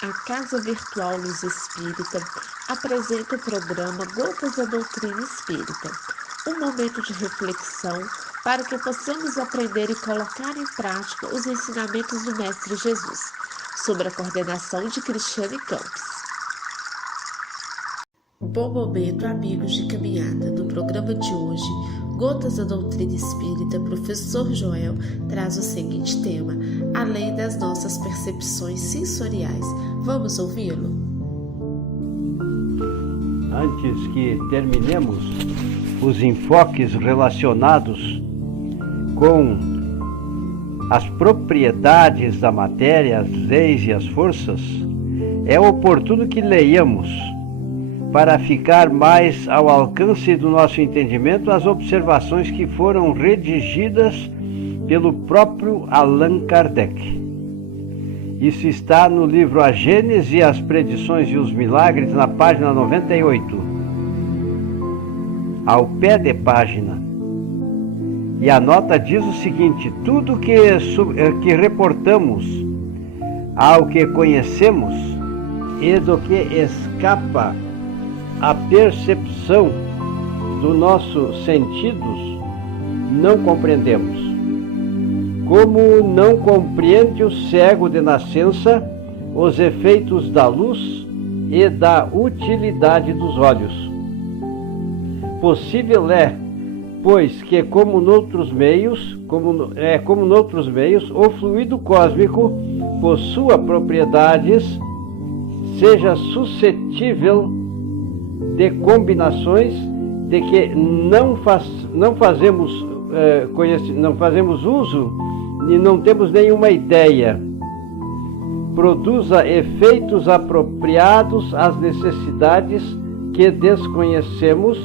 A Casa Virtual Luz Espírita apresenta o programa Gotas da Doutrina Espírita, um momento de reflexão para que possamos aprender e colocar em prática os ensinamentos do Mestre Jesus, sob a coordenação de Cristiane Campos. Bom momento, amigos de caminhada. No programa de hoje, Gotas da Doutrina Espírita, professor Joel traz o seguinte tema: além das nossas percepções sensoriais. Vamos ouvi-lo? Antes que terminemos os enfoques relacionados com as propriedades da matéria, as leis e as forças, é oportuno que leiamos, para ficar mais ao alcance do nosso entendimento, as observações que foram redigidas pelo próprio Allan Kardec. Isso está no livro A Gênese, as Predições e os Milagres, na página 98, ao pé de página. E a nota diz o seguinte: tudo que reportamos ao que conhecemos e do que escapa a percepção dos nossos sentidos, não compreendemos. Como não compreende o cego de nascença os efeitos da luz e da utilidade dos olhos. Possível é, pois, que como noutros meios, o fluido cósmico possua propriedades, seja suscetível de combinações de que não fazemos uso e não temos nenhuma ideia, produza efeitos apropriados às necessidades que desconhecemos,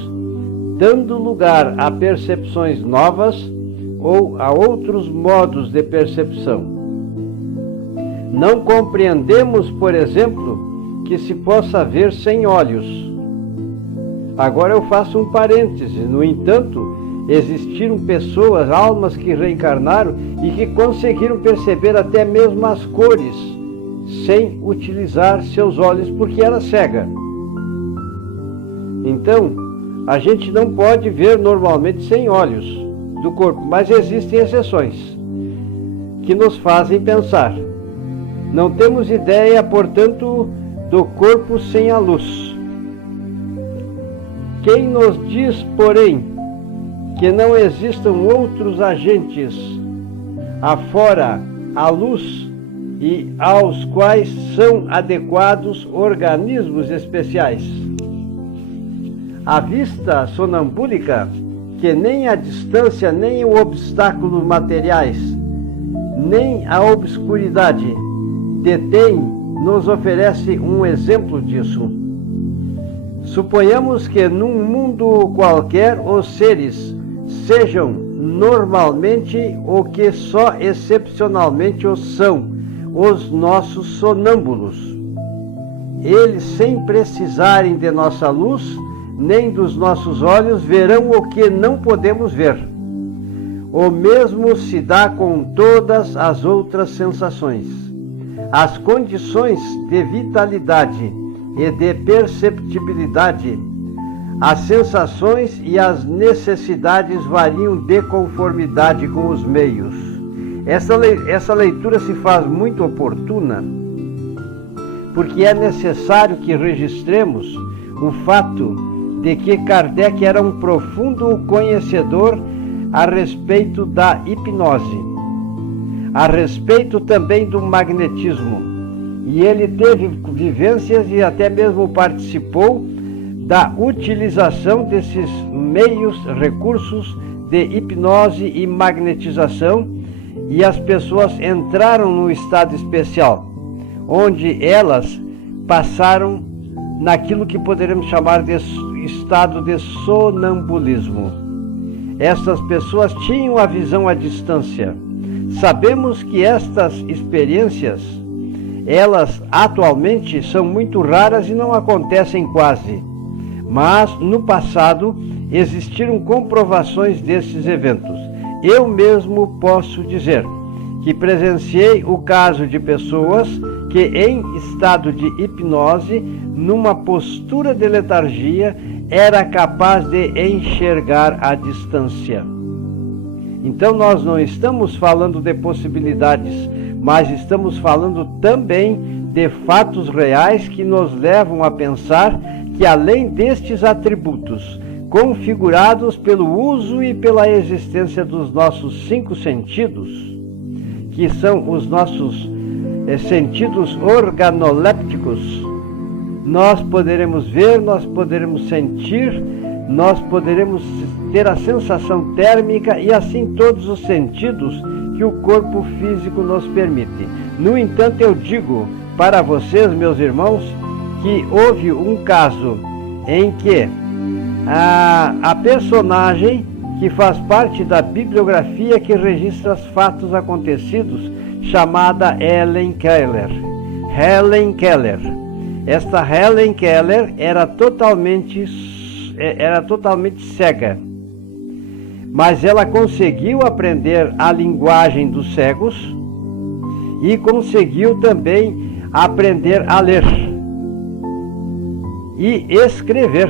dando lugar a percepções novas ou a outros modos de percepção. Não compreendemos, por exemplo, que se possa ver sem olhos. Agora eu faço um parêntese. No entanto, existiram pessoas, almas que reencarnaram e que conseguiram perceber até mesmo as cores sem utilizar seus olhos, porque era cega. Então, a gente não pode ver normalmente sem olhos do corpo, mas existem exceções que nos fazem pensar. Não temos ideia, portanto, do corpo sem a luz. Quem nos diz, porém, que não existam outros agentes afora a luz e aos quais são adequados organismos especiais? A vista sonambúlica, que nem a distância, nem o obstáculo materiais, nem a obscuridade detém, nos oferece um exemplo disso. Suponhamos que num mundo qualquer os seres sejam normalmente o que só excepcionalmente o são, os nossos sonâmbulos. Eles, sem precisarem de nossa luz, nem dos nossos olhos, verão o que não podemos ver. O mesmo se dá com todas as outras sensações. As condições de vitalidade e de perceptibilidade, as sensações e as necessidades variam de conformidade com os meios. Essa leitura se faz muito oportuna, porque é necessário que registremos o fato de que Kardec era um profundo conhecedor a respeito da hipnose, a respeito também do magnetismo. E ele teve vivências e até mesmo participou da utilização desses meios, recursos de hipnose e magnetização, e as pessoas entraram num estado especial, onde elas passaram naquilo que poderíamos chamar de estado de sonambulismo. Essas pessoas tinham a visão à distância. Sabemos que estas experiências, elas atualmente são muito raras e não acontecem quase. Mas no passado existiram comprovações desses eventos. Eu mesmo posso dizer que presenciei o caso de pessoas que em estado de hipnose, numa postura de letargia, era capaz de enxergar a distância. Então nós não estamos falando de possibilidades, mas estamos falando também de fatos reais que nos levam a pensar que, além destes atributos, configurados pelo uso e pela existência dos nossos 5 sentidos, que são os nossos sentidos organolépticos, nós poderemos ver, nós poderemos sentir, nós poderemos ter a sensação térmica e assim todos os sentidos que o corpo físico nos permite. No entanto, eu digo para vocês, meus irmãos, que houve um caso em que a personagem que faz parte da bibliografia que registra os fatos acontecidos, chamada Helen Keller. Helen Keller. Esta Helen Keller era totalmente cega, mas ela conseguiu aprender a linguagem dos cegos e conseguiu também aprender a ler e escrever.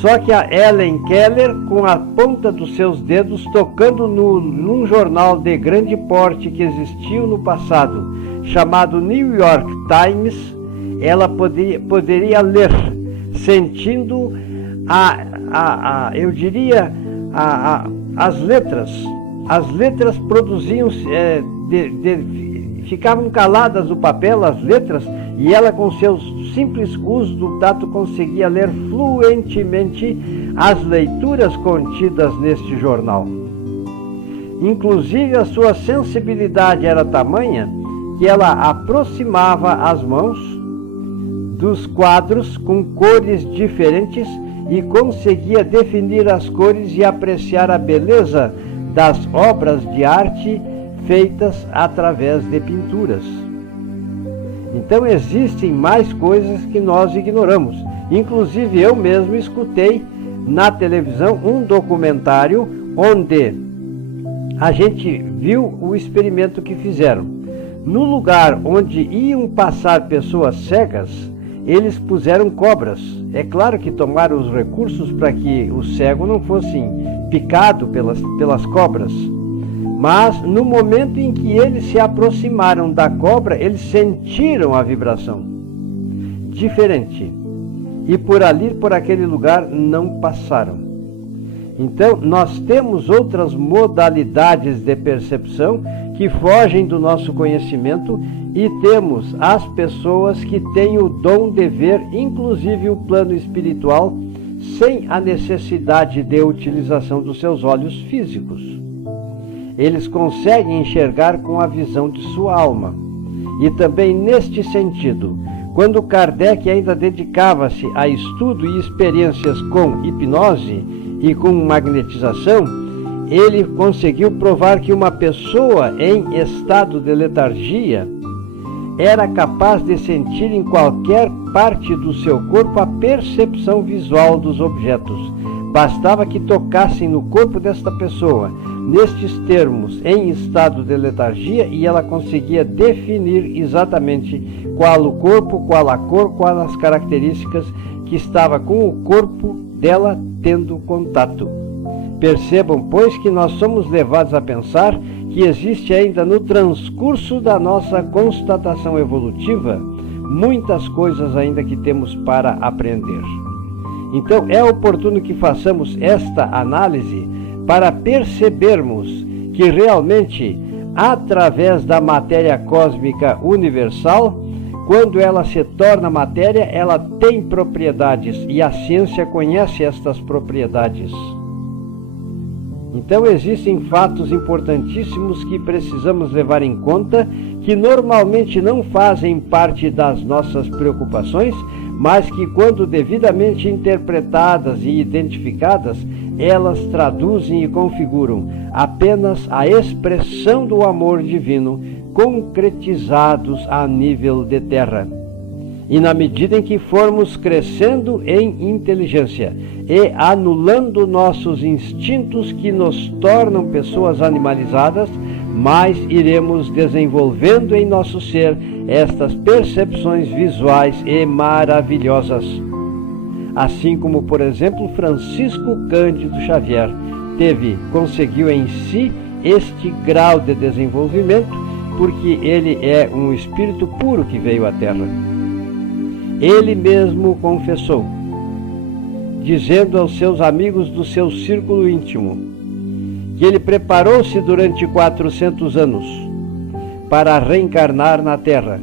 Só que a Helen Keller, com a ponta dos seus dedos, tocando num jornal de grande porte que existiu no passado, chamado New York Times, ela poderia ler, sentindo eu diria, as letras. As letras produziam, ficavam caladas no papel, as letras, e ela, com seu simples uso do tato, conseguia ler fluentemente as leituras contidas neste jornal. Inclusive, a sua sensibilidade era tamanha que ela aproximava as mãos dos quadros com cores diferentes e conseguia definir as cores e apreciar a beleza das obras de arte feitas através de pinturas. Então existem mais coisas que nós ignoramos. Inclusive eu mesmo escutei na televisão um documentário onde a gente viu o experimento que fizeram. No lugar onde iam passar pessoas cegas, eles puseram cobras. É claro que tomaram os recursos para que o cego não fosse picado pelas cobras. Mas no momento em que eles se aproximaram da cobra, eles sentiram a vibração diferente. E por aquele lugar, não passaram. Então, nós temos outras modalidades de percepção que fogem do nosso conhecimento, e temos as pessoas que têm o dom de ver, inclusive o plano espiritual, sem a necessidade de utilização dos seus olhos físicos. Eles conseguem enxergar com a visão de sua alma. E também neste sentido, quando Kardec ainda dedicava-se a estudo e experiências com hipnose e com magnetização, ele conseguiu provar que uma pessoa em estado de letargia era capaz de sentir em qualquer parte do seu corpo a percepção visual dos objetos. Bastava que tocassem no corpo desta pessoa, nestes termos, em estado de letargia, e ela conseguia definir exatamente qual o corpo, qual a cor, quais as características que estava com o corpo dela tendo contato. Percebam, pois, que nós somos levados a pensar que existe ainda no transcurso da nossa constatação evolutiva muitas coisas ainda que temos para aprender. Então é oportuno que façamos esta análise para percebermos que realmente, através da matéria cósmica universal, quando ela se torna matéria, ela tem propriedades, e a ciência conhece estas propriedades. Então existem fatos importantíssimos que precisamos levar em conta, que normalmente não fazem parte das nossas preocupações, mas que, quando devidamente interpretadas e identificadas, elas traduzem e configuram apenas a expressão do amor divino, concretizados a nível de terra. E na medida em que formos crescendo em inteligência e anulando nossos instintos que nos tornam pessoas animalizadas, mais iremos desenvolvendo em nosso ser estas percepções visuais e maravilhosas. Assim como, por exemplo, Francisco Cândido Xavier conseguiu em si este grau de desenvolvimento, porque ele é um espírito puro que veio à Terra. Ele mesmo confessou, dizendo aos seus amigos do seu círculo íntimo, que ele preparou-se durante 400 anos para reencarnar na Terra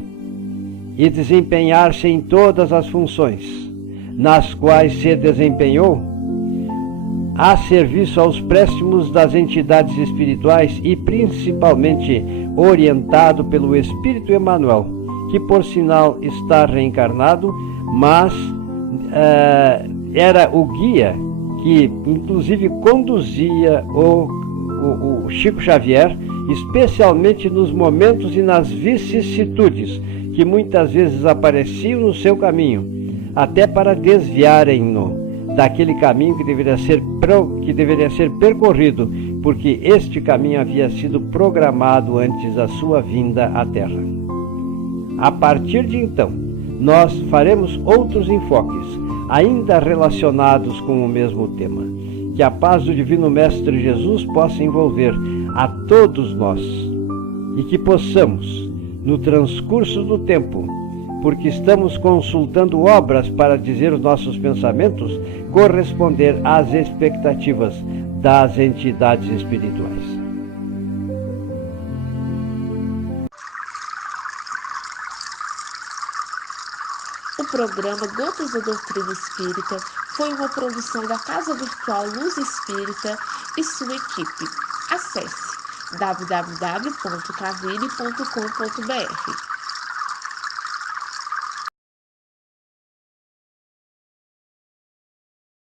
e desempenhar-se em todas as funções nas quais se desempenhou, a serviço aos préstimos das entidades espirituais e principalmente orientado pelo Espírito Emmanuel, que por sinal está reencarnado, mas era o guia que inclusive conduzia o Chico Xavier, especialmente nos momentos e nas vicissitudes que muitas vezes apareciam no seu caminho, até para desviarem-no daquele caminho que deveria ser percorrido, porque este caminho havia sido programado antes da sua vinda à Terra. A partir de então, nós faremos outros enfoques, ainda relacionados com o mesmo tema. Que a paz do Divino Mestre Jesus possa envolver a todos nós e que possamos, no transcurso do tempo, porque estamos consultando obras para dizer os nossos pensamentos, corresponder às expectativas das entidades espirituais. O programa Gotas da Doutrina Espírita foi uma produção da Casa Virtual Luz Espírita e sua equipe. Acesse www.cavile.com.br.